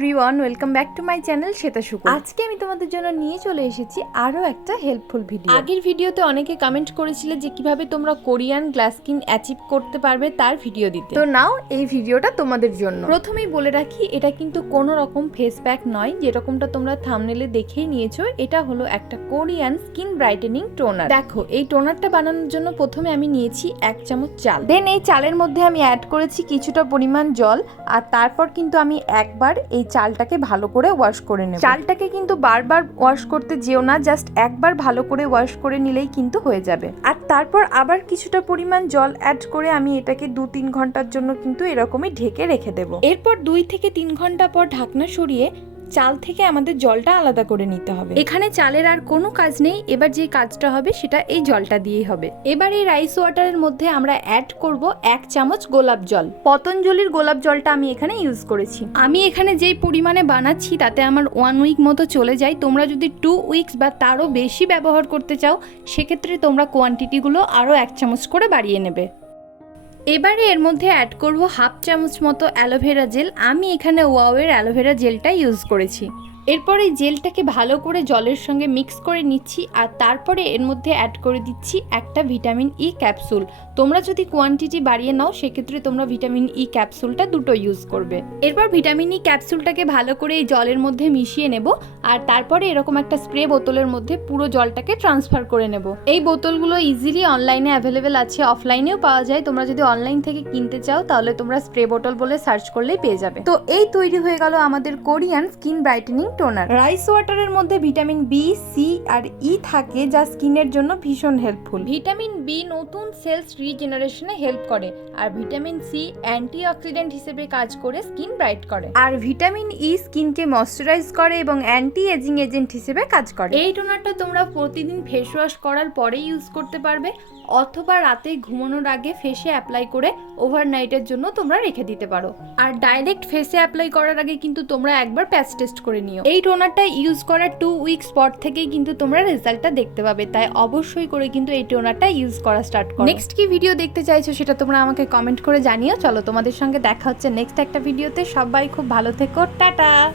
Everyone, welcome back to my channel Shweta Shukur. আজকে আমি তোমাদের জন্য নিয়ে চলে এসেছি আরও একটা হেল্পফুল ভিডিও। আগের ভিডিওতে অনেকে কমেন্ট করেছিলে যে কিভাবে তোমরা কোরিয়ান গ্লাস স্কিন অ্যাচিভ করতে পারবে তার ভিডিও দিতে। তো নাও এই ভিডিওটা তোমাদের জন্য। প্রথমেই বলে রাখি, এটা কিন্তু কোনো রকম ফেস প্যাক নয়, যেরকমটা তোমরা থাম্বনেলে দেখেই নিয়েছো। এটা হলো একটা কোরিয়ান স্কিন ব্রাইটেনিং টোনার। দেখো, এই টোনারটা বানানোর জন্য প্রথমে আমি নিয়েছি 1 চামচ চাল। দেন এই চালের মধ্যে আমি অ্যাড করেছি কিছুটা পরিমাণ জল, আর তারপর কিন্তু আমি একবার এই চালটাকে ভালো করে ওয়াশ করে নেব। চালটাকে কিন্তু বারবার ওয়াশ করতে যেও না, জাস্ট একবার ভালো করে ওয়াশ করে নিলেই কিন্তু হয়ে যাবে। আর তারপর আবার কিছুটা পরিমাণ জল অ্যাড করে আমি এটাকে 2-3 ঘন্টার জন্য কিন্তু এরকমই ঢেকে রেখে দেব। এরপর 2 থেকে 3 ঘন্টা পর ঢাকনা সরিয়ে চাল থেকে আমাদের জলটা আলাদা করে নিতে হবে। এখানে চালের আর কোনো কাজ নেই, এবার যে কাজটা হবে সেটা এই জলটা দিয়েই হবে। এবার এই রাইস ওয়াটারের মধ্যে আমরা অ্যাড করব 1 চামচ গোলাপ জল। পতঞ্জলির গোলাপ জলটা আমি এখানে ইউজ করেছি। আমি এখানে যেই পরিমাণে বানাচ্ছি তাতে আমার 1 উইক মতো চলে যায়। তোমরা যদি 2 উইকস বা তারও বেশি ব্যবহার করতে চাও, সেক্ষেত্রে তোমরা কোয়ান্টিটিগুলো আরও 1 চামচ করে বাড়িয়ে নেবে। এবারে এর মধ্যে অ্যাড করব 1/2 চামচ মতো অ্যালোভেরা জেল। আমি এখানে ওয়াওয়ের অ্যালোভেরা জেলটা ইউজ করেছি। এরপর এই জেলটাকে ভালো করে জলের সঙ্গে মিক্স করে নিচ্ছি, আর তারপরে এর মধ্যে অ্যাড করে দিচ্ছি একটা ভিটামিন ই ক্যাপসুল। তোমরা যদি কোয়ান্টিটি বাড়িয়ে নাও, সেক্ষেত্রে তোমরা ভিটামিন ই ক্যাপসুলটা দুটো ইউজ করবে। এরপর ভিটামিন ই ক্যাপসুলটাকে ভালো করে এই জলের মধ্যে মিশিয়ে নেব, আর তারপরে এরকম একটা স্প্রে বোতলের মধ্যে পুরো জলটাকে ট্রান্সফার করে নেব। এই বোতলগুলো ইজিলি অনলাইনে অ্যাভেলেবেল আছে, অফলাইনেও পাওয়া যায়। তোমরা যদি অনলাইন থেকে কিনতে চাও তাহলে তোমরা স্প্রে বোতল বলে সার্চ করলেই পেয়ে যাবে। তো এই তৈরি হয়ে গেল আমাদের Korean skin brightening toner. Rice ওয়াটারের মধ্যে ভিটামিন বি, সি আর ই থাকে, যা স্কিনের জন্য ভীষণ হেল্পফুল। ভিটামিন বি নতুন সেলস রিজেনারেশনে হেল্প করে, আর ভিটামিন সি অ্যান্টিঅক্সিডেন্ট হিসেবে কাজ করে স্কিন ব্রাইট করে, আর ভিটামিন ই স্কিনকে ময়শ্চারাইজ করে এবং অ্যান্টি এজিং এজেন্ট হিসেবে কাজ করে। এই টোনারটা তোমরা প্রতিদিন ফেস ওয়াশ করার পরে ইউজ করতে পারবে, অথবা রাতে ঘুমানোর আগে ফেসে অ্যাপ্লাই করে ওভারনাইটের জন্য তোমরা রেখে দিতে পারো। আর ডাইরেক্ট ফেসে অ্যাপ্লাই করার আগে কিন্তু তোমরা একবার প্যাচ টেস্ট করে নিও। এই টোনারটা ইউজ করার 2 উইকস পর থেকেই কিন্তু তোমরা রেজাল্টটা দেখতে পাবে, তাই অবশ্যই করে কিন্তু এই টোনারটা ইউজ করা স্টার্ট করো। নেক্সট কি ভিডিও দেখতে চাইছো সেটা তোমরা আমাকে কমেন্ট করে জানিও। চলো, তোমাদের সঙ্গে দেখা হচ্ছে নেক্সট একটা ভিডিওতে। সবাই খুব ভালো থেকো, টাটা।